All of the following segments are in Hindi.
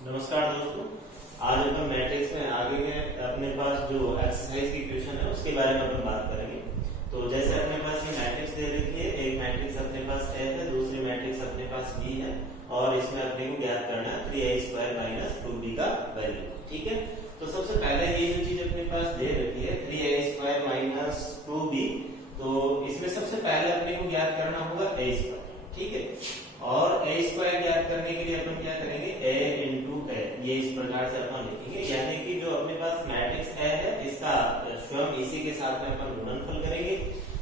नमस्कार दोस्तों, आज अपन मैट्रिक्स में आगे में अपने पास जो एक्सरसाइज की क्वेश्चन है उसके बारे में अपन बात करेंगे। तो जैसे अपने पास ये मैट्रिक्स दे रखी है, एक मैट्रिक्स अपने पास ए है, दूसरी मैट्रिक्स अपने पास बी है और इसमें अपने को ज्ञात करना है 3a² माइनस 2b का वैल्यू। ठीक है, तो सबसे पहले ये जो चीज अपने पास दे रखी है 3a² माइनस 2b, तो इसमें सबसे पहले अपने को ज्ञात करना होगा a²। ठीक है, और a² ज्ञात करने के लिए अपन क्या करेंगे, a इंटू ए, ये इस प्रकार से अपन लिखेंगे, यानी कि जो अपने पास मैट्रिक्स a है इसका स्वयं इसी के साथ में अपन गुणनफल करेंगे।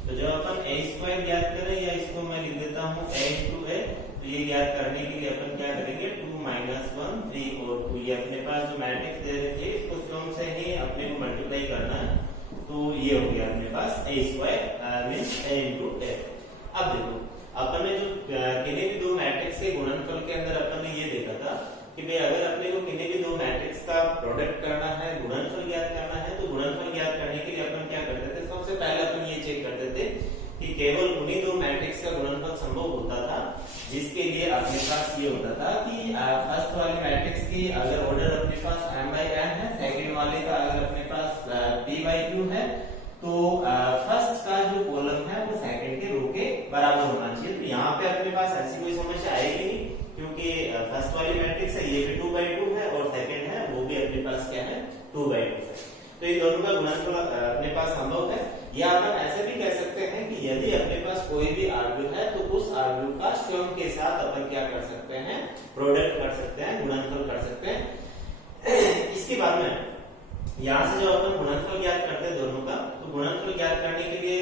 तो जब अपन a² ज्ञात करें, या इसको मैं लिख देता हूँ a इंटू ए, तो ये ज्ञात करने के लिए अपन क्या करेंगे 2 माइनस 1 3 और 2, ये अपने पास जो मैट्रिक्स दे रखी है इसको स्वयं से ही अपने को मल्टीप्लाई करना है। तो ये हो गया अपने पास a² मींस a इंटू ए। अब देखो अपन ने जो किन्हीं भी दो मैट्रिक्स के गुणनफल के अंदर अपन ने ये देखा था कि भाई अगर अपने को किन्हीं भी दो मैट्रिक्स का प्रोडक्ट करना है, गुणनफल ज्ञात करना है, तो गुणनफल ज्ञात करने के लिए अपन क्या करते थे, सबसे पहले अपन ये चेक करते थे कि केवल उन्हीं दो मैट्रिक्स का गुणनफल संभव होता था जिसके लिए अपने पास ये होता था कि फर्स्ट वाले मैट्रिक्स की अगर ऑर्डर अपने पास m/n है, सेकंड वाले का अगर अपने पास p/q है, तो फर्स्ट का जो कॉलम है वो सेकंड के रो के बराबर होना चाहिए। तो यहाँ पे अपने पास ऐसी कोई समस्या आएगी नहीं, क्योंकि फर्स्ट वाली मैट्रिक्स है ये भी 2/2 है और सेकंड है वो भी अपने पास क्या है 2/2 है। तो ये दोनों का गुणनफल अपने पास संभव है। या अपन ऐसे भी कह सकते हैं कि यदि अपने पास कोई भी आर्ग्यू है तो उस आर्ग्यू का स्वयं के साथ अपन क्या कर सकते हैं, प्रोडक्ट कर सकते हैं, गुणनफल कर सकते हैं। इसके बाद में यहाँ से जो अपन गुणनफल ज्ञात करते हैं दोनों का, तो गुणनफल ज्ञात करने के लिए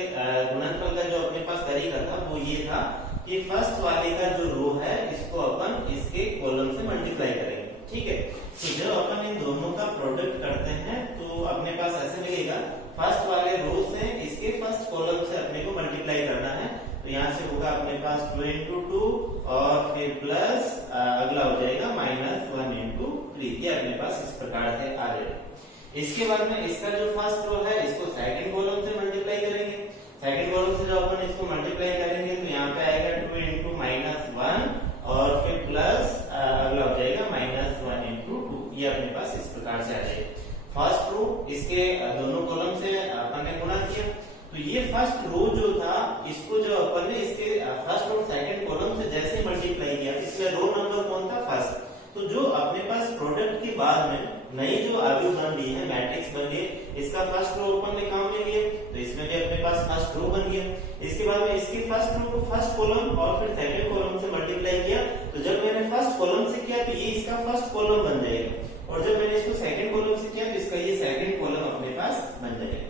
गुणनफल का जो अपने पास तरीका था वो ये था कि फर्स्ट वाले का जो रो है इसको अपन इसके कॉलम से मल्टीप्लाई करेंगे। ठीक है, तो जब अपन इन दोनों का प्रोडक्ट करते हैं तो अपने पास ऐसे मिलेगा, फर्स्ट वाले रो से इसके फर्स्ट कॉलम से अपने को मल्टीप्लाई करना है। तो यहाँ से होगा अपने पास 2 इंटू 2 और फिर प्लस अगला हो जाएगा -1 इंटू 3, ये अपने पास इस प्रकार से आ जाएगा। इसके बाद में इसका जो फर्स्ट रो है इसको सेकंड कॉलम से मल्टीप्लाई करेंगे। सेकंड कॉलम से जब अपन इसको मल्टीप्लाई करेंगे तो यहाँ पे आएगा 2 इंटू -1 और फिर प्लस अगला हो जाएगा -1 इंटू 2, ये अपने पास इस प्रकार से आ जाएगा। फर्स्ट रो इसके दोनों कॉलम से अपन ने गुणा किया, तो ये फर्स्ट रो जो था इसको जो अपन ने इसके फर्स्ट और सेकंड कॉलम से जैसे मल्टीप्लाई किया, इसमें रो नंबर कौन था, फर्स्ट। तो जो अपने पास प्रोडक्ट के बाद में नई जो आर्ग्यू बन रही है, मैट्रिक्स बन रही है, इसका फर्स्ट रो अपन ने काम में लिए, तो इसमें भी अपने पास फर्स्ट रो बन गया। इसके बाद में इसकी फर्स्ट रो को फर्स्ट कॉलम और फिर सेकंड कॉलम से मल्टीप्लाई किया, तो जब मैंने फर्स्ट कॉलम से किया तो ये इसका फर्स्ट कॉलम बन जाएगा, और जब मैंने इसको सेकंड कॉलम से किया तो इसका ये सेकंड कॉलम अपने पास बन जाएगा।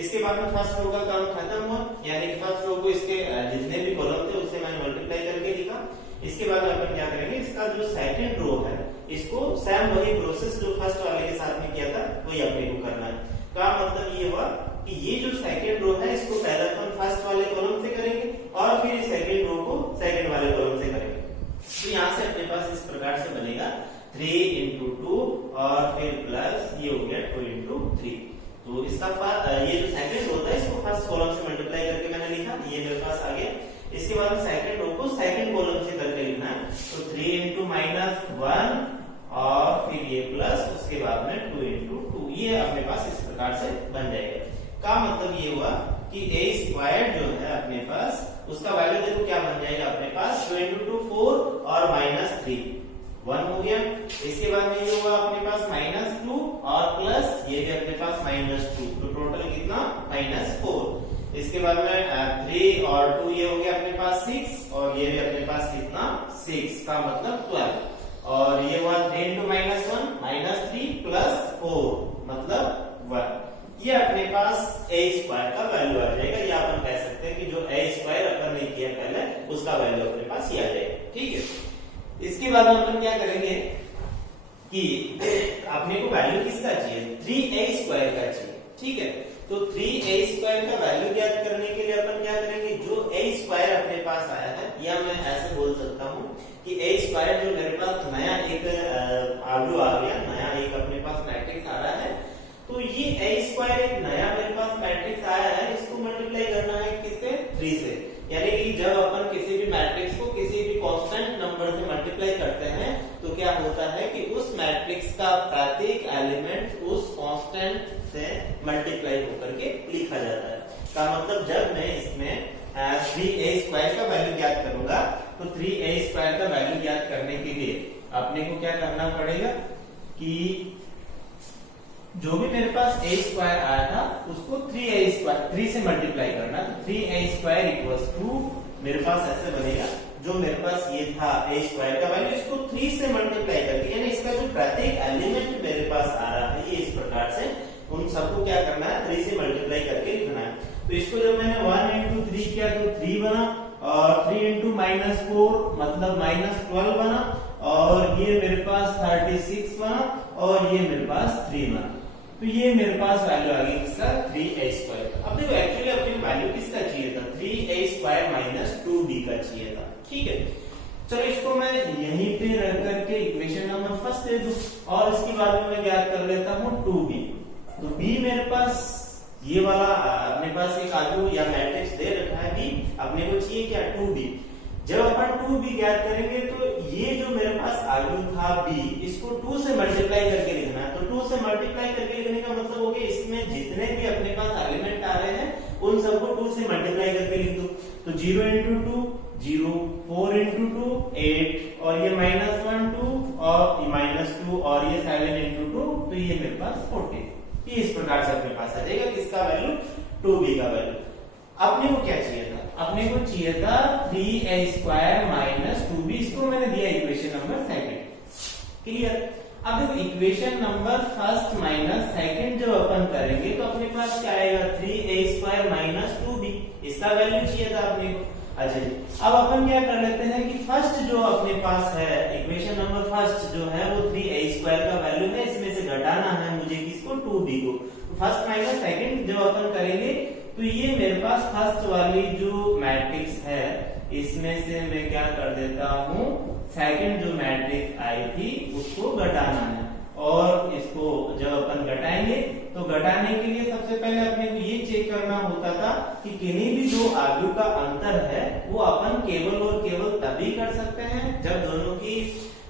इसके बाद में फर्स्ट रो का काम खत्म हुआ, यानी कि फर्स्ट रो को इसके जितने भी कॉलम थे उससे मैंने मल्टीप्लाई करके लिखा। इसके बाद में अपन क्या करेंगे, इसका जो सेकंड रो है इसको सेम वही प्रोसेस जो फर्स्ट वाले के साथ में किया था वही अपने को करना है। का मतलब ये हुआ कि ये जो सेकंड रो है इसको पहले अपन फर्स्ट वाले कॉलम से करेंगे और फिर सेकंड रो को सेकंड वाले कॉलम से करेंगे। तो यहाँ से अपने पास इस प्रकार से बनेगा 3 इंटू 2 और फिर प्लस ये हो गया 2 इंटू 3। तो इसका ये जो सेकंड रो था इसको फर्स्ट कॉलम से मल्टीप्लाई करके मैंने लिखा, ये मेरे पास आ गया। इसके बाद सेकंड रो को सेकंड कॉलम से करके लिखना है, तो 3 इंटू -1 और फिर ये प्लस उसके बाद में 2 इंटू 2, ये अपने पास इस प्रकार से बन जाएगा। का मतलब ये हुआ कि a² जो है अपने पास उसका वैल्यू देखो क्या बन जाएगा अपने पास, 2 इंटू 2 4 और -3 1 हो गया। इसके बाद में ये हुआ अपने पास -2 और प्लस ये भी अपने पास -2, तो टोटल कितना -4। इसके बाद में 3 और 2 ये हो गया अपने पास 6 और ये भी अपने पास कितना 6, का मतलब 12, और ये हुआ 3 इंटू -1 -3 प्लस 4 मतलब 1, ये अपने पास a² का वैल्यू आ जाएगा। या अपन कह सकते हैं कि जो a² अपन ने किया पहले उसका वैल्यू अपने पास ये आ जाएगा। ठीक है, इसके बाद में अपन क्या करेंगे कि अपने को वैल्यू किसका चाहिए, 3a² का चाहिए। ठीक है, तो 3a² का वैल्यू ज्ञात करने के लिए अपन क्या करेंगे, जो a² अपने पास आया है, या मैं ऐसे बोल सकता हूँ कि a² जो मेरे पास नया एक आर्ग्यू आ गया, नया एक अपने पास मैट्रिक्स आ रहा है, तो ये a² एक नया मेरे पास मैट्रिक्स आया है, इसको मल्टीप्लाई करना है किससे, 3 से। यानी कि जब अपन किसी भी मैट्रिक्स को किसी भी कांस्टेंट नंबर से मल्टीप्लाई करते हैं तो क्या होता है कि उस मैट्रिक्स का प्रत्येक एलिमेंट उस कांस्टेंट से मल्टीप्लाई होकर के लिखा जाता है। का मतलब जब मैं इसमें 3a² का वैल्यू ज्ञात करूंगा तो 3a² का वैल्यू ज्ञात करने के लिए अपने को क्या करना पड़ेगा कि जो भी मेरे पास a² आया था उसको 3 से मल्टीप्लाई करना। तो 3a² इक्वल्स टू मेरे पास ऐसे बनेगा, जो मेरे पास ये था a² का वैल्यू, इसको 3 से मल्टीप्लाई करके, यानी इसका जो प्रत्येक एलिमेंट मेरे पास आ रहा है ये इस प्रकार से उन सबको क्या करना है 3 से मल्टीप्लाई करके लिखना है। तो इसको जब मैंने 1 into 3 किया तो 3 बना, और 3 into -4 मतलब -12 बना, और ये मेरे पास 36 बना, और ये मेरे पास 3 बना। तो ये मेरे पास वैल्यू आ गई किसका 3a²। अब देखो एक्चुअली अपनी वैल्यू किसका चाहिए था 3a² - 2b का चाहिए था। ठीक है, चलो इसको मैं यहीं पे रख करके इक्वेशन नंबर फर्स्ट दे दूं और इसके बाद में मैं ज्ञात कर लेता हूं 2b। तो b मेरे पास ये वाला अपने पास एक आगू या मैट्रिक्स दे रखा है b, अपने को चाहिए क्या 2b। जब अपन 2b ज्ञात करेंगे तो ये जो मेरे पास आगू था b, इसको 2 से मल्टीप्लाई करके लिखना है। तो 2 से मल्टीप्लाई करके लिखने का मतलब हो गया इसमें जितने भी अपने पास एलिमेंट आ रहे हैं उन सबको 2 से मल्टीप्लाई करके लिख दो। तो 0 into 2 0, 4 into 2 8, और ये -1 2 और -2 और ये 7 into 2, तो ये मेरे पास 14। ये इस प्रकार से अपने पास आ जाएगा किसका वैल्यू 2b का वैल्यू। अपने को क्या चाहिए था, अपने को चाहिए था 3a² - 2b। इसको मैंने दिया इक्वेशन नंबर सेकंड। क्लियर। अब देखो equation number first minus second जब अपन करेंगे तो अपने पास क्या आएगा 3a² - 2b। इसका वैल्यू चाहिए था अपने को। अच्छा जी, अब अपन क्या कर लेते हैं कि फर्स्ट जो अपने पास है इक्वेशन नंबर फर्स्ट जो है वो 3a² का वैल्यू है, इसमें से घटाना है मुझे किसको 2b को। तो फर्स्ट माइनस सेकंड जब अपन करेंगे तो ये मेरे पास फर्स्ट वाली जो मैट्रिक्स है इसमें से मैं क्या कर देता हूं सेकंड जो मैट्रिक्स आई थी उसको घटाना है, और इसको जब अपन घटाएंगे तो घटाने के लिए सबसे पहले अपने को ये चेक करना होता था कि किन्हीं भी दो आगू का अंतर है वो अपन केवल और केवल तभी कर सकते हैं जब दोनों की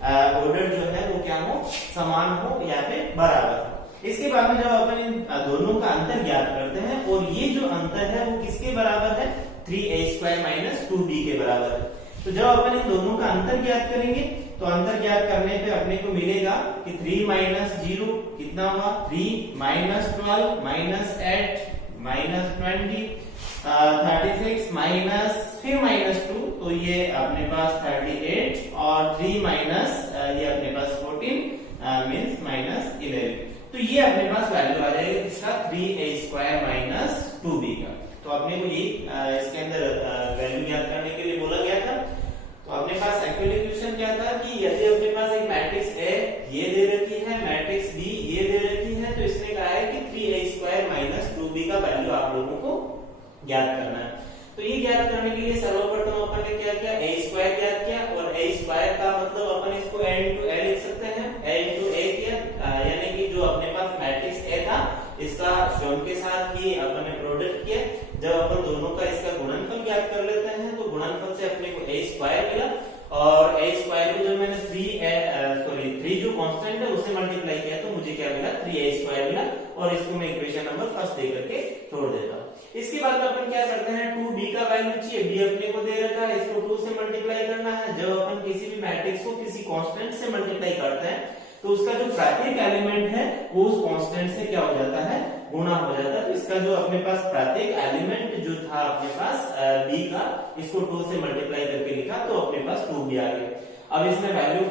ऑर्डर जो है वो क्या हो समान हो या फिर बराबर हो। इसके बाद में जब अपन इन दोनों का अंतर ज्ञात करते हैं और ये जो अंतर है वो किसके बराबर है 3a² - 2b के बराबर है। तो जब अपन इन दोनों का अंतर ज्ञात करेंगे तो अंतर ज्ञात करने पे अपने को मिलेगा कि 3 - 0 कितना हुआ 3 - 12 - 8 - 20 36 माइनस फिर -2, तो ये अपने पास 38, और 3 माइनस ये अपने पास 14 मींस -11। तो ये अपने पास वैल्यू आ जाएगी इसका 3a² - 2b का। तो अपने को ये इसके अंदर वैल्यू ज्ञात करने के लिए बोला गया था। तो अपने पास एक्चुअली क्वेश्चन क्या था कि यदि अपने पास एक मैट्रिक्स A ये दे रखी है, मैट्रिक्स B ये दे रखी है, तो इसने कहा है कि 3a² - 2b का वैल्यू आप लोगों को ज्ञात करना है। तो ये ज्ञात करने के लिए सर्वप्रथम अपन ने क्या किया a² ज्ञात किया, और a² का मतलब अपन इसको a into a लिख सकते हैं, a into a किया, यानी कि जो अपने पास मैट्रिक्स A था इसका स्वयं के साथ ही अपन ने प्रोडक्ट किया। जब अपन दोनों का इसका गुणनफल ज्ञात कर लेते हैं तो गुणनफल से अपने को a² मिला, और a² को जब मैंने 3 जो कांस्टेंट है उससे मल्टीप्लाई किया तो मुझे क्या मिला 3a² मिला, और इसको मैं इक्वेशन नंबर फर्स्ट दे करके छोड़ देता हूं। इसके बाद अपन क्या करते हैं 2b का वैल्यू चाहिए, b अपने को दे रखा है, इसको 2 से मल्टीप्लाई करना है। जब अपन किसी भी मैट्रिक्स को किसी कांस्टेंट से मल्टीप्लाई करते हैं तो उसका जो प्रत्येक एलिमेंट है वो उस कांस्टेंट से क्या हो जाता है गुणा हो जाता है। तो इसका जो अपने पास प्रत्येक एलिमेंट जो था अपने पास b का, इसको 2 से मल्टीप्लाई करके लिखा तो अपने पास 2b आ गया। अब इसमें वैल्यू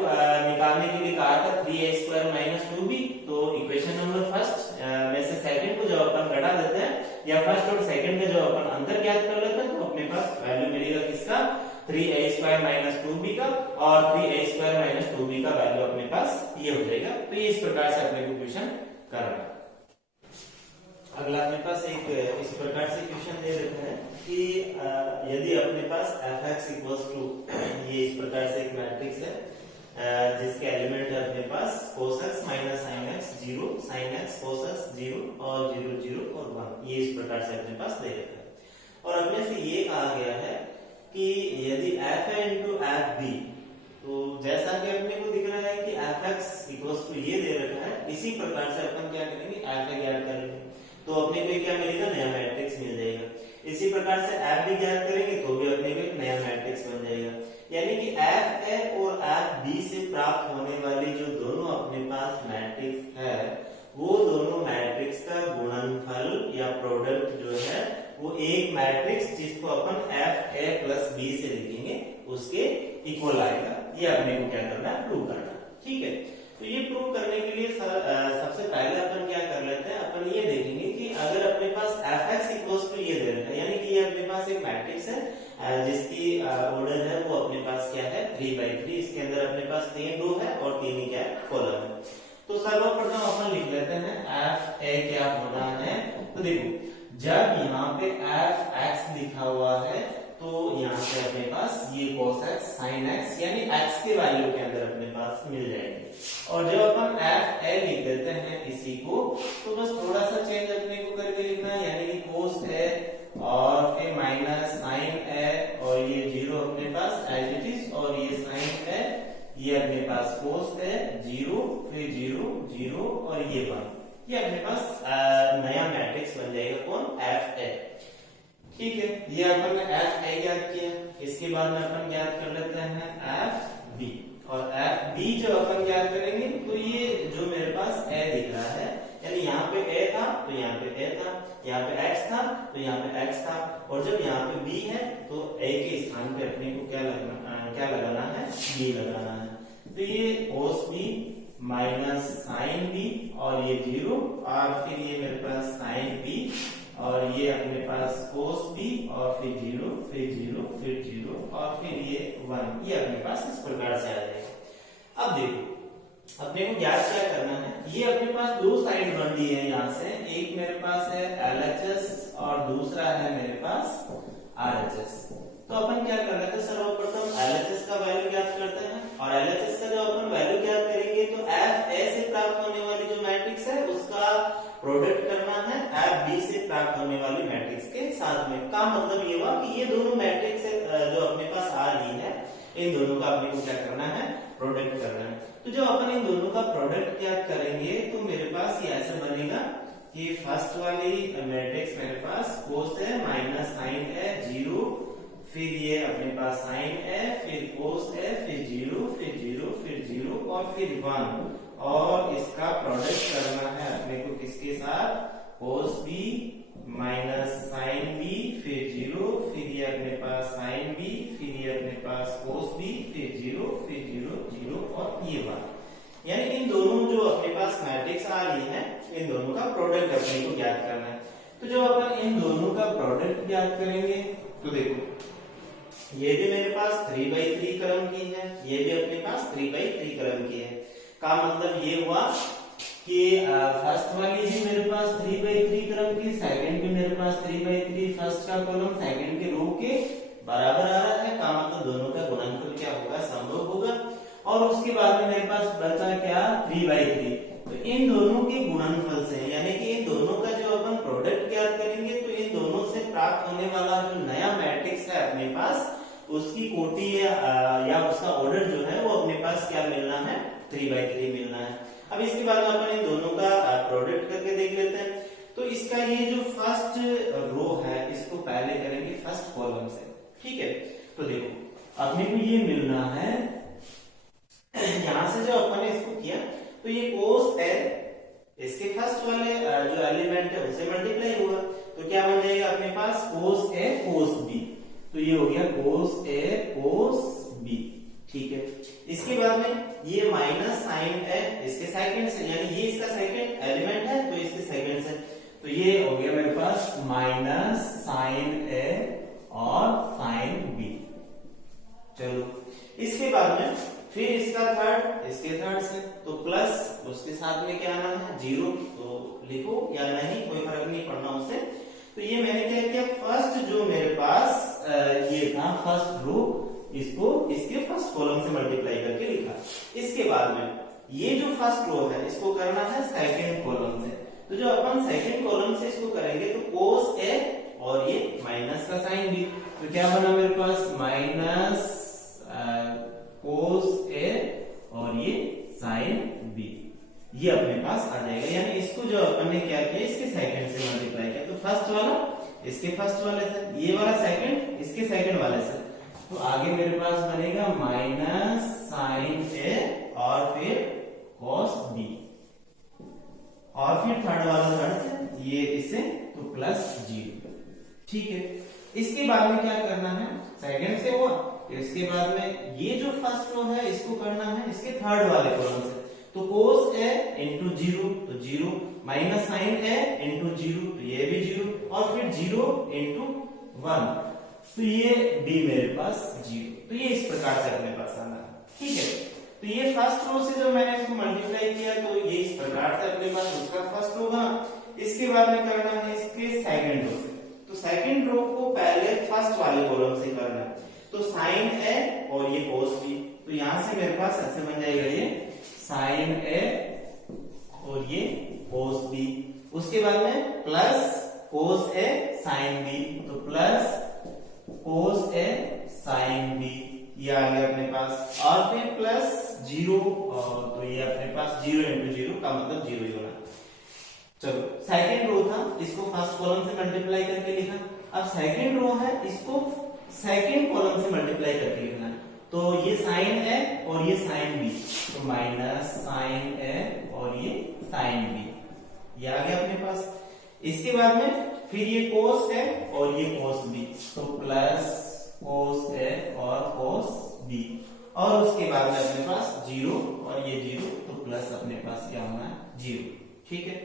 निकालने के लिए कहा था 3a² - 2b। तो इक्वेशन नंबर फर्स्ट में से सेकंड को जब अपन घटा देते हैं या फर्स्ट और सेकंड का जो अपन अंतर ज्ञात कर लेते हैं तो अपने पास वैल्यू मिलेगा किसका 3a² - 2b का, और 3a² - 2b का वैल्यू अपने पास ये हो जाएगा। तो ये इस प्रकार से अपने को क्वेश्चन करना है। अगला अपने पास एक इस प्रकार से क्वेश्चन दे रखा है कि यदि अपने पास fx = ये इस प्रकार से एक मैट्रिक्स है जिसके एलिमेंट है अपने पास cos x - sin x 0, sin x cos x 0 और 0 0 और 1, ये इस प्रकार से अपने पास दे रखा है। और अपने से ये कहा गया है कि यदि f है into fb, तो जैसा कि अपने को दिख रहा है कि fx = ये दे रखा है, इसी प्रकार से अपन क्या करेंगे, एफ ए ज्ञात करेंगे तो अपने को क्या मिलेगा, नया मैट्रिक्स मिल जाएगा। इसी प्रकार से एफ बी ज्ञात करेंगे तो भी अपने को एक नया मैट्रिक्स बन जाएगा। यानी कि एफ ए और एफ बी से प्राप्त होने वाली जो दोनों अपने पास मैट्रिक्स है, वो दोनों मैट्रिक्स का गुणनफल या प्रोडक्ट जो है वो एक मैट्रिक्स जिसको अपन एफ ए प्लस बी से लिखेंगे उसके इक्वल आएगा। ये अपने को क्या करना है, प्रूव करना। ठीक है, तो ये प्रूव करने के लिए सबसे पहले अपन क्या कर लेते हैं, अपन ये देखेंगे कि अगर अपने पास एफ एक्स इक्वल्स टू ये दे रखा है, यानी कि ये अपने पास एक मैट्रिक्स है जिसकी ऑर्डर है वो अपने पास क्या है, 3x3। इसके अंदर अपने पास 3 रो है और 3 ही क्या है, कॉलम है। तो सर्वप्रथम अपन लिख लेते हैं एफ ए क्या होना है। तो देखो, जब यहाँ पे एफ एक्स लिखा हुआ है तो यहाँ पे अपने पास ये cos x sin x यानी x के वैल्यू के अंदर अपने पास मिल जाएंगे। और जब अपन एफ ए लिख देते हैं इसी को, तो बस थोड़ा सा चेंज अपने को करके लिखना है, यानी कि cos a और फिर माइनस sin a और ये 0 अपने पास एज इट इज, और ये sin a ये अपने पास cos a 0 फिर 0 0 और ये 1, ये अपने पास नया मैट्रिक्स बन जाएगा, कौन, एफ ए। ठीक है, ये अपन ने एफ ए ज्ञात किया। इसके बाद में अपन ज्ञात कर लेते हैं एफ बी, और एफ बी जो अपन ज्ञात करेंगे तो ये जो मेरे पास ए दिख रहा है, यानी यहाँ पे ए था तो यहाँ पे ए था, यहाँ पे एक्स था तो यहाँ पे एक्स था, और जब यहाँ पे बी है तो ए के स्थान पे अपने को क्या लगाना है, बी लगाना है। तो ये cos b minus sine b और ये 0, और फिर ये मेरे पास साइन बी और ये अपने पास cos b और फिर 0 फिर 0 फिर 0 और फिर ये 1, ये अपने पास इस प्रकार से आ जाएगा। अब देखो, अपने को ज्ञात क्या करना है, ये अपने पास दो साइड बन दी है यहाँ से, एक मेरे पास है LHS और दूसरा है मेरे पास RHS। तो अपन क्या कर लेते हैं, सर्वप्रथम LHS का वैल्यू ज्ञात करते हैं, और LHS का जब अपन वैल्यू ज्ञात करेंगे तो एफ ए से प्राप्त होने वाली जो मैट्रिक्स है उसका प्रोडक्ट करना है एफ बी से प्राप्त होने वाली मैट्रिक्स के साथ में। का मतलब ये हुआ कि ये दोनों मैट्रिक्स जो अपने पास आ रही है, इन दोनों का अपने को क्या करना है, प्रोडक्ट करना है। तो जब अपन इन दोनों का प्रोडक्ट क्या करेंगे तो मेरे पास ये ऐसे बनेगा कि फर्स्ट वाली मैट्रिक्स मेरे पास cos है माइनस साइन है 0, फिर ये अपने पास साइन है, फिर cos है, फिर 0 फिर 0 फिर 0 और फिर 1, और इसका प्रोडक्ट करना है अपने को किसके साथ, cos b minus sine b फिर 0, फिर ये अपने पास साइन b, फिर ये अपने पास cos b, फिर 0 फिर 0 0 और ये 1। यानी इन दोनों जो अपने पास मैट्रिक्स आ रही है, इन दोनों का प्रोडक्ट अपने को ज्ञात करना है। तो जब अपन इन दोनों का प्रोडक्ट ज्ञात करेंगे तो देखो, ये भी मेरे पास 3x3 क्रम की है, ये भी अपने पास 3x3 क्रम की है। का मतलब ये हुआ कि फर्स्ट वाली भी मेरे पास 3x3 क्रम की, सेकंड भी मेरे पास 3x3, फर्स्ट का कॉलम सेकंड के रो के बराबर आ रहा है। का मतलब दोनों का गुणनफल क्या होगा, संभव होगा। और उसके बाद में मेरे पास बचा क्या, 3x3। तो इन दोनों के गुणनफल से, यानी कि इन दोनों का जो अपन प्रोडक्ट ज्ञात करेंगे तो इन दोनों से प्राप्त होने वाला जो नया मैट्रिक्स है अपने पास, उसकी कोटि या उसका ऑर्डर जो है वो अपने पास क्या मिलना है, 3x3 मिलना है। अब इसके बाद अपन इन दोनों का प्रोडक्ट करके देख लेते हैं। तो इसका ये जो फर्स्ट रो है इसको पहले करेंगे फर्स्ट कॉलम से, ठीक है। तो देखो अपने को ये मिलना है, यहां से जो अपन ने इसको किया तो ये cos a इसके फर्स्ट वाले जो एलिमेंट है उससे मल्टीप्लाई हुआ, तो क्या बन जाएगा अपने पास cos a cos b, तो ये हो गया cos a cos b, ठीक है। इसके बाद में ये माइनस साइन a इसके सेकंड से, यानी ये इसका सेकंड एलिमेंट है तो इसके सेकंड से, तो ये हो गया मेरे पास माइनस साइन a और साइन b। चलो इसके बाद में फिर इसका थर्ड इसके थर्ड से, तो प्लस उसके साथ में क्या आना है 0, तो लिखो या नहीं कोई फर्क नहीं पड़ना उससे। तो ये मैंने क्या किया, फर्स्ट जो मेरे पास ये था फर्स्ट रो, इसको इसके फर्स्ट कॉलम से मल्टीप्लाई करके लिखा। इसके बाद में ये जो फर्स्ट रो है इसको करना है सेकंड कॉलम से, तो जो अपन सेकंड कॉलम से इसको करेंगे तो cos a और ये माइनस का साइन b, तो क्या बना मेरे पास माइनस cos a और ये sin b, ये अपने पास आ जाएगा। यानी इसको जो अपन ने क्या किया, इसके सेकंड से मल्टीप्लाई किया, तो फर्स्ट वाला इसके फर्स्ट वाले से, ये वाला सेकंड इसके सेकंड वाले से, तो आगे मेरे पास बनेगा माइनस साइन ए और फिर कॉस बी, और फिर थर्ड वाला थर्ड से, ये इससे तो प्लस 0। ठीक है, इसके बाद में क्या करना है, सेकंड से हुआ, इसके बाद में ये जो फर्स्ट रो है इसको करना है इसके थर्ड वाले कॉलम से, तो cos a इंटू 0 तो 0, माइनस साइन a इंटू 0 तो ये भी 0, और फिर 0 इंटू 1 तो ये b मेरे पास 0। तो ये इस प्रकार से अपने पास आना है। ठीक है, तो ये फर्स्ट रो से जब मैंने इसको मल्टीप्लाई किया तो ये इस प्रकार से अपने पास उसका फर्स्ट रो बना। इसके बाद में करना है इसके सेकंड रो से, तो सेकंड रो को पहले फर्स्ट वाले कॉलम से करना है, तो साइन a और ये cos b, तो यहां से मेरे पास ऐसे बन जाएगा ये साइन a और ये cos b, उसके बाद में plus cos a sin b, तो plus cos a sin b, ये आ गया अपने पास, और फिर प्लस 0, तो ये अपने पास 0 इंटू 0 का मतलब 0 ही होना। चलो सेकंड रो था, इसको फर्स्ट कॉलम से मल्टीप्लाई करके लिखा, अब सेकंड रो है, इसको सेकंड कॉलम से मल्टीप्लाई करके लिखना है, तो ये साइन a और ये साइन b, तो माइनस साइन a और ये साइन b, ये आ गया अपने पास। इसके बाद में फिर ये cos a और ये cos b, तो प्लस cos a और cos b, और उसके बाद में अपने पास 0 और ये 0, तो प्लस अपने पास क्या होना है 0। ठीक है,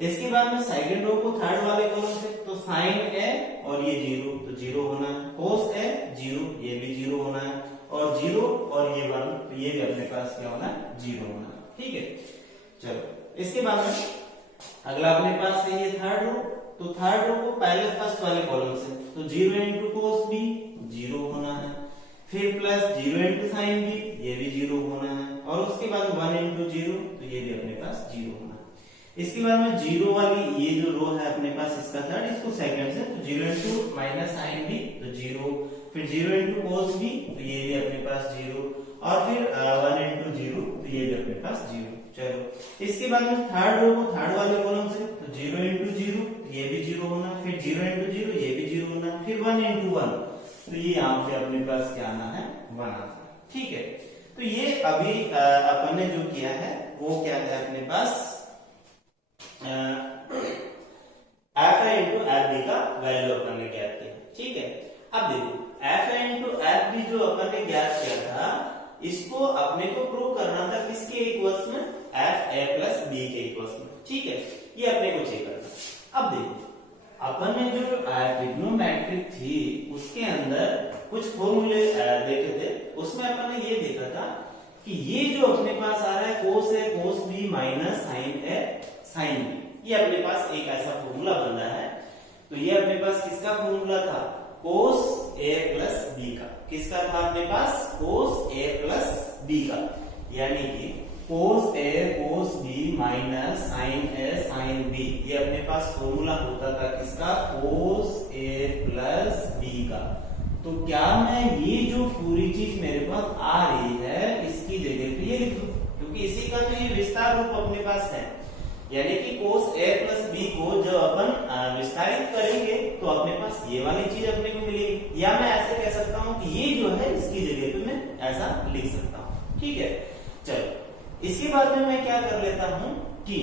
इसके बाद में सेकंड रो को थर्ड वाले कॉलम से, तो साइन a और ये 0 तो 0 होना है, cos a 0 ये भी 0 होना है, और 0 और ये 1 तो ये भी अपने पास क्या होना है 0 होना है। ठीक है, चलो इसके बाद में अगला अपने पास है ये थर्ड रो, तो थर्ड रो को पहले फर्स्ट वाले कॉलम से, तो 0 इंटू cos b 0 होना है, फिर प्लस 0 इंटू साइन b ये भी 0 होना है, और उसके बाद 1 इंटू 0 तो ये भी अपने पास 0 होना है। इसके बाद में 0 वाली ये जो रो है अपने पास इसका थर्ड, इसको सेकंड से, तो 0 इंटू माइनस साइन b तो 0, फिर 0 इंटू cos b तो ये भी अपने पास 0, और फिर 1 इंटू 0 तो ये भी अपने पास 0। चलो इसके बाद में थर्ड रो को थर्ड वाले कॉलम से, तो 0 इंटू 0 तो ये भी 0 होना, फिर 0 इंटू 0 ये भी 0 होना, फिर 1 इंटू 1 तो ये यहाँ पे अपने पास क्या आना है 1 आना है। ठीक है, तो ये अभी अपन ने जो किया है वो क्या है अपने पास एफ ए इंटू एफ बी का वैल्यू अपन ने ज्ञात किया। ठीक है, अब देखो एफ ए इंटू एफ बी जो अपन ने ज्ञात किया था, इसको अपने को प्रूव करना था किसके इक्वल्स में, एफ ए प्लस बी के इक्वल्स में। ठीक है, ये अपने को चेक करना। अब देखो अपन ने जो ट्रिग्नोमेट्रिक थी उसके अंदर कुछ फॉर्मूले देखे थे, उसमें अपन ने ये देखा था कि ये जो अपने पास आ रहा है cos a cos b minus sine a sine b, ये अपने पास एक ऐसा फॉर्मूला बन रहा है। तो ये अपने पास किसका फॉर्मूला था, cos a प्लस b का, किसका था अपने पास cos a प्लस b का, यानी कि cos a cos b minus sine a sine b, ये अपने पास फॉर्मूला होता था किसका, cos a प्लस b का। तो क्या मैं ये जो पूरी चीज मेरे पास आ रही है इसकी जगह पे ये लिख दूं, क्योंकि इसी का तो ये विस्तार रूप अपने पास है, यानी कि cos a प्लस b को जब अपन विस्तारित करेंगे तो अपने पास ये वाली चीज अपने को मिलेगी, या मैं ऐसे कह सकता हूँ कि ये जो है इसकी जगह पे मैं ऐसा लिख सकता हूँ। ठीक है, चलो इसके बाद में मैं क्या कर लेता हूँ कि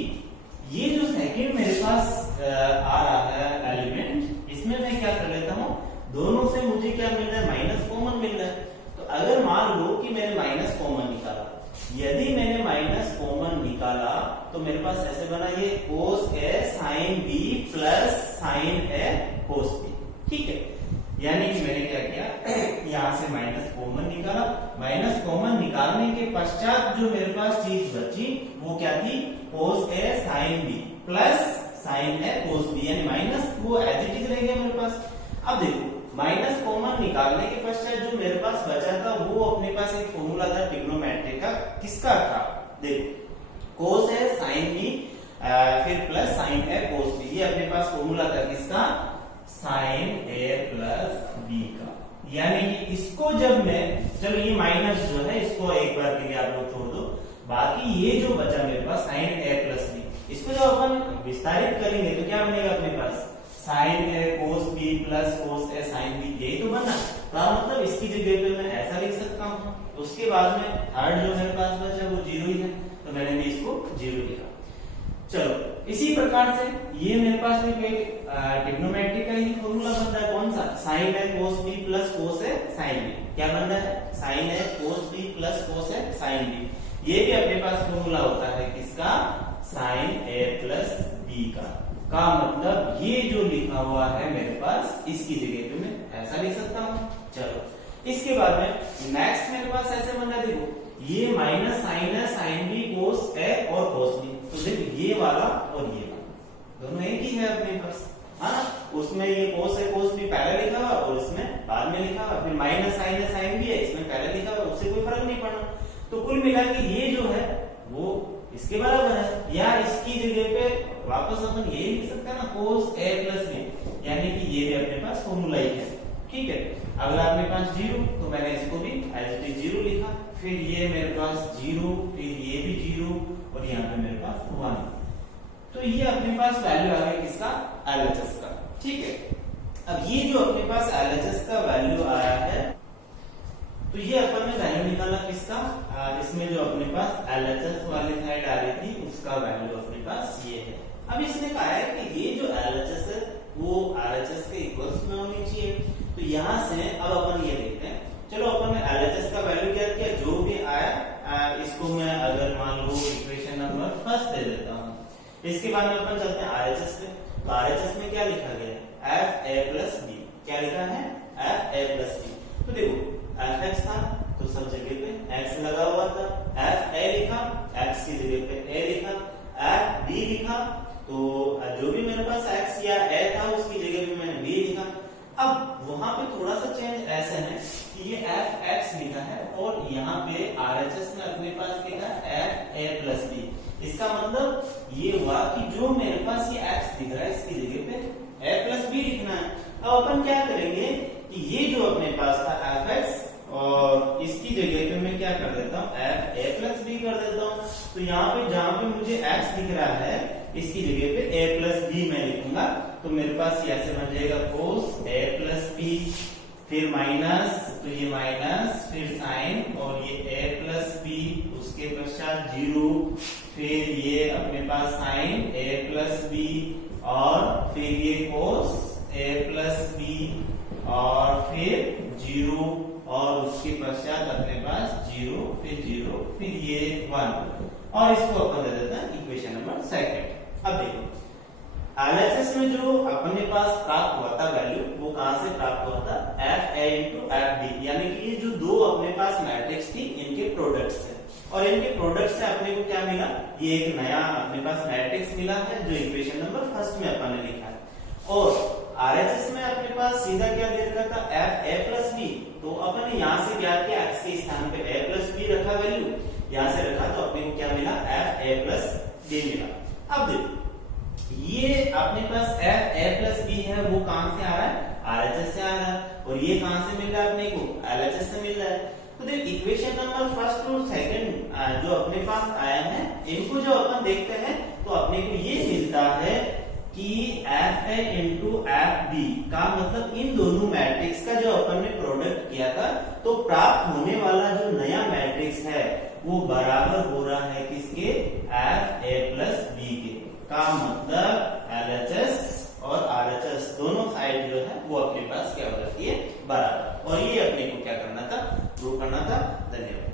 ये जो सेकंड मेरे पास आ रहा है एलिमेंट, इसमें मैं क्या कर लेता हूँ, दोनों से मुझे क्या मिल रहा है, माइनस कॉमन मिल रहा है। तो अगर मान लो कि मैंने माइनस कॉमन निकाला, यदि मैंने माइनस कॉमन निकाला तो मेरे पास ऐसे बना ये cos a sin b plus sin a cos b। ठीक है, यानी कि मैंने क्या किया, यहां से माइनस कॉमन निकाला, माइनस कॉमन निकालने के पश्चात जो मेरे पास चीज बची वो क्या थी, cos a sin b plus sin a cos b, यानी माइनस वो एज इट इज रह गया मेरे पास। अब देखो माइनस कॉमन निकालने के पश्चात जो मेरे पास बचा था वो अपने पास एक फॉर्मूला था ट्रिग्नोमेट्री का, किसका था, देखो cos a sin b फिर plus sin a cos b, ये अपने पास फॉर्मूला था किसका, sin a प्लस b का। यानी कि इसको जब मैं, चलो ये माइनस जो है इसको एक बार के लिए आप लोग छोड़ दो, बाकी ये जो बचा मेरे पास sin a sine a cos b plus cos a sine b, यही तो बनना। तो मतलब इसकी जगह पे मैं ऐसा लिख सकता हूँ। उसके बाद में थर्ड जो मेरे पास बचा वो जीरो ही है, तो मैंने भी इसको जीरो लिखा। चलो इसी प्रकार से ये मेरे पास में ट्रिग्नोमेट्री का ही फॉर्मूला बन रहा है, कौन सा, sign a cos b plus cos a sine B. क्या बन रहा है, sign a cos b plus cos a sine B. ये भी अपने पास फॉर्मूला होता है किसका, साइन ए प्लस बी का मतलब ये जो लिखा हुआ है मेरे पास, इसकी जगह पे मैं ऐसा लिख सकता हूँ। चलो इसके बाद में नेक्स्ट मेरे पास ऐसे बन रहा है, देखो ये माइनस साइन ए साइन बी कोस ए और कोस बी। तो देखो ये वाला और ये वाला दोनों एक ही है अपने पास, हाँ। उसमें ये कोस ए कोस बी पहले लिखा हुआ और इसमें बाद में लिखा हुआ, फिर माइनस साइन ए साइन बी है, इसमें पहले लिखा हुआ, उससे कोई फर्क नहीं पड़ना। तो कुल मिला के ये जो है वो इसके बराबर है, या इसकी जगह पे वापस अपन ये लिख सकते हैं ना, कोस ए प्लस बी, यानी कि ये भी अपने पास फॉर्मूला ही है। ठीक है, अगर आपके पास जीरो तो मैंने इसको भी एज इट इज जीरो लिखा, फिर ये मेरे पास जीरो, फिर ये भी जीरो और यहाँ पे मेरे पास 1। तो ये अपने पास वैल्यू आ गया किसका, एलएचएस का। ठीक है, अब ये जो अपने पास एलएचएस का वैल्यू आया है, तो ये अपन ने वैल्यू निकाला किसका, इसमें जो अपने पास एलएचएस वाली साइड आ रही थी उसका वैल्यू अपने पास ये है। अब इसने कहा है कि ये जो एलएचएस है वो आरएचएस के इक्वल्स में होनी चाहिए। तो यहाँ से अब अपन ये देखते हैं, चलो अपन ने एलएचएस का वैल्यू क्या किया, जो भी आया इसको मैं अगर मान लो इक्वेशन नंबर फर्स्ट दे देता हूँ। इसके बाद में अपन चलते हैं आरएचएस पे। तो आरएचएस में क्या लिखा गया है, एफ ए प्लस बी। क्या लिखा है, एफ ए प्लस बी। तो देखो एफ एक्स था तो सब जगह पे एक्स लगा हुआ था, एफ ए लिखा, एक्स की जगह पे ए लिखा, एफ बी लिखा, तो जो भी मेरे पास एक्स या ए था उसकी जगह पे मैंने बी लिखा। अब वहां पे थोड़ा सा चेंज ऐसा है कि ये एफ एक्स लिखा है और यहाँ पे आरएचएस में अपने पास लिखा है एफ ए प्लस बी। इसका मतलब ये हुआ कि जो मेरे पास ये एक्स दिख रहा है इसकी जगह पे ए प्लस बी लिखना है। अब अपन क्या करेंगे कि ये जो अपने पास था एफ एक्स और इसकी जगह पे मैं क्या कर देता हूँ, एफ ए प्लस बी कर देता हूँ। तो यहाँ पे जहाँ पे मुझे एक्स दिख रहा है इसकी जगह पे ए प्लस बी मैं लिखूंगा। तो मेरे पास ये ऐसे बन जाएगा कोस ए प्लस बी, फिर माइनस, तो ये माइनस, फिर साइन और ये ए प्लस बी, उसके पश्चात जीरो, फिर ये अपने पास साइन ए प्लस बी और फिर ये कोस ए प्लस बी और फिर जीरो और उसके पश्चात अपने पास जीरो, फिर ये 1 और इसको अपन दे देते हैं इक्वेशन नंबर सेकंड। अब देखो एलएचएस में जो अपने पास प्राप्त हुआ था वैल्यू वो कहां से प्राप्त हुआ था, एफ ए इंटू एफ बी, यानी कि ये जो दो अपने पास मैट्रिक्स थी इनके प्रोडक्ट से, और इनके प्रोडक्ट से अपने को क्या मिला, ये एक नया अपने पास मैट्रिक्स मिला है जो इक्वेशन नंबर फर्स्ट में अपन ने लिखा है। और आरएचएस में अपने पास सीधा क्या दे रखा था, एफ ए प्लस बी। तो अपन ने यहाँ से क्या किया, एक्स के स्थान पे ए प्लस बी रखा वैल्यू, यहाँ से रखा तो अपने को क्या मिला, एफ ए प्लस बी मिला। अब देखो ये अपने पास एफ ए प्लस बी है वो कहां से आ रहा है, आरएचएस से आ रहा है, और ये कहां से मिल रहा है अपने को, एलएचएस से मिल रहा है। तो देख इक्वेशन नंबर फर्स्ट और सेकंड जो अपने पास आया है इनको जो अपन देखते हैं तो अपने को ये मिलता है कि एफ ए इंटू एफ बी का मतलब इन दोनों मैट्रिक्स का जो अपन ने प्रोडक्ट किया था तो प्राप्त होने वाला जो नया मैट्रिक्स है वो बराबर हो रहा है किसके, एफ ए प्लस बी के। का मतलब एलएचएस और आरएचएस दोनों साइड जो है वो अपने पास क्या हो जाती है, बराबर। और ये अपने को क्या करना था, प्रूव करना था। धन्यवाद।